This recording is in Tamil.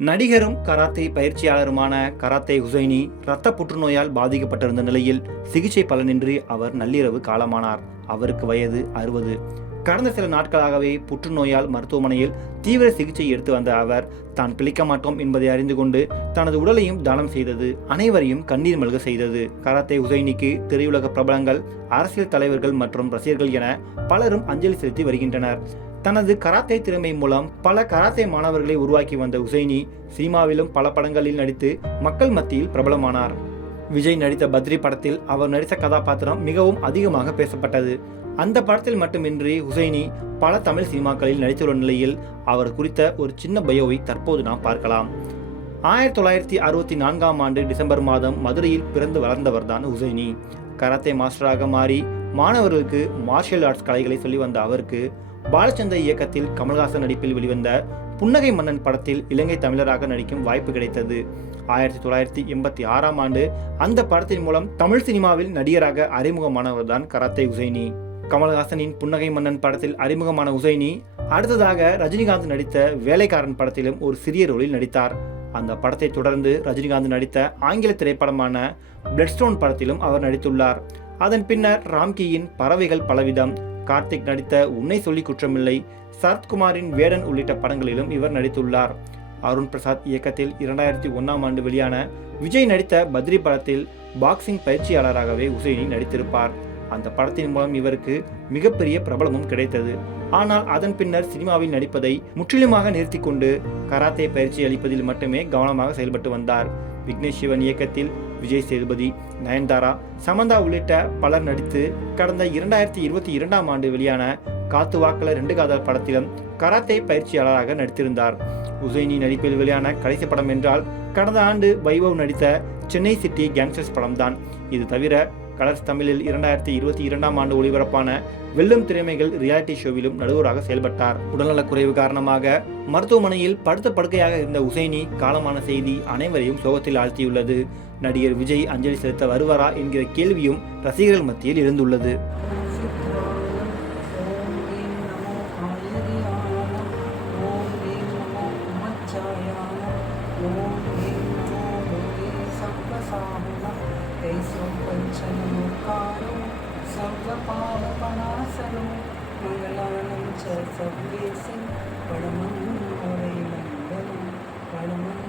நடிகரும் கராத்தே பயிற்சியாளருமான கராத்தே ஹுசைனி இரத்த புற்றுநோயால் பாதிக்கப்பட்டிருந்த நிலையில் சிகிச்சை பலனின்றி அவர் நள்ளிரவு காலமானார். அவருக்கு வயது 60. கடந்த சில நாட்களாகவே புற்றுநோயால் மருத்துவமனையில் தீவிர சிகிச்சை எடுத்து வந்த அவர் தான் பிழைக்க மாட்டோம் என்பதை அறிந்து கொண்டு தனது உடலையும் தானம் செய்தது அனைவரையும் கண்ணீர் மல்க செய்தது. கராத்தே ஹுசைனிக்கு திரையுலக பிரபலங்கள், அரசியல் தலைவர்கள் மற்றும் ரசிகர்கள் என பலரும் அஞ்சலி செலுத்தி வருகின்றனர். தனது கராத்தே திறமை மூலம் பல கராத்தே மாணவர்களை உருவாக்கி வந்த ஹுசைனி சினிமாவிலும் பல படங்களில் நடித்து மக்கள் மத்தியில் பிரபலமானார். விஜய் நடித்த பத்ரி படத்தில் அவர் நடித்த கதாபாத்திரம் மிகவும் அதிகமாக பேசப்பட்டது. அந்த படத்தில் மட்டுமின்றி ஹுசைனி பல தமிழ் சினிமாக்களில் நடித்துள்ள நிலையில் அவர் குறித்த ஒரு சின்ன பயோவை தற்போது நாம் பார்க்கலாம். 1964ஆம் ஆண்டு டிசம்பர் மாதம் மதுரையில் பிறந்து வளர்ந்தவர்தான் ஹுசைனி. கராத்தே மாஸ்டராக மாறி மாணவர்களுக்கு மார்ஷியல் ஆர்ட்ஸ் கலைகளை சொல்லி வந்த அவருக்கு பாலச்சந்தர் இயக்கத்தில் கமல்ஹாசன் நடிப்பில் வெளிவந்த புன்னகை மன்னன் படத்தில் இலங்கை தமிழராக நடிக்கும் வாய்ப்பு கிடைத்தது. 1986ஆம் ஆண்டு அந்த படத்தின் மூலம் தமிழ் சினிமாவில் நடிகராக அறிமுகமானவர்தான் கராத்தே ஹுசைனி. கமல்ஹாசனின் புன்னகை மன்னன் படத்தில் அறிமுகமான ஹுசைனி அடுத்ததாக ரஜினிகாந்த் நடித்த வேலைக்காரன் படத்திலும் ஒரு சிறிய ரோலில் நடித்தார். அந்த படத்தை தொடர்ந்து ரஜினிகாந்த் நடித்த ஆங்கில திரைப்படமான பிளட்ஸ்டோன் படத்திலும் அவர் நடித்துள்ளார். அதன் பின்னர் ராம்கியின் பறவைகள் பலவிதம், கார்த்திக் நடித்த உன்னை சொல்லி குற்றமில்லை, சரத்குமாரின் வேடன் உள்ளிட்ட படங்களிலும் இவர் நடித்துள்ளார். அருண் பிரசாத் இயக்கத்தில் 2001ஆம் ஆண்டு வெளியான விஜய் நடித்த பத்ரி படத்தில் பாக்ஸிங் பயிற்சியாளராகவே ஹுசைனி நடித்திருப்பார். அந்த படத்தின் மூலம் இவருக்கு மிகப்பெரிய பிரபலமும் கிடைத்தது. ஆனால் அதன் பின்னர் சினிமாவில் நடிப்பதை முற்றிலுமாக நிறுத்தி கொண்டு கராத்தே பயிற்சி அளிப்பதில் மட்டுமே கவனமாக செயல்பட்டு வந்தார். விக்னேஷ் சிவன் இயக்கத்தில் விஜய் சேதுபதி, நயன்தாரா, சமந்தா உள்ளிட்ட பலர் நடித்து கடந்த 2022ஆம் ஆண்டு வெளியான காத்துவாக்கல 2 காதல் படத்திலும் கராத்தே பயிற்சியாளராக நடித்திருந்தார். ஹுசைனி நடிப்பில் வெளியான கடைசி படம் என்றால் கடந்த ஆண்டு வைபவ் நடித்த சென்னை சிட்டி கேங்ஸ்டர்ஸ் படம்தான். இது தவிர கலர்ஸ் தமிழில் 2022ஆம் ஆண்டு ஒளிபரப்பான வெல்லும் திறமைகள் ரியாலிட்டி ஷோவிலும் நடுவராக செயல்பட்டார். உடல்நலக் குறைவு காரணமாக மருத்துவமனையில் படுத்த படுக்கையாக இருந்த ஹுசைனி காலமான செய்தி அனைவரையும் சோகத்தில் ஆழ்த்தியுள்ளது. நடிகர் விஜய் அஞ்சலி செலுத்த வருவாரா என்கிற கேள்வியும் ரசிகர்கள் மத்தியில் எழுந்துள்ளது. मंगलानं च सर्वेसिं परमं मुरैमङ्गलं परमं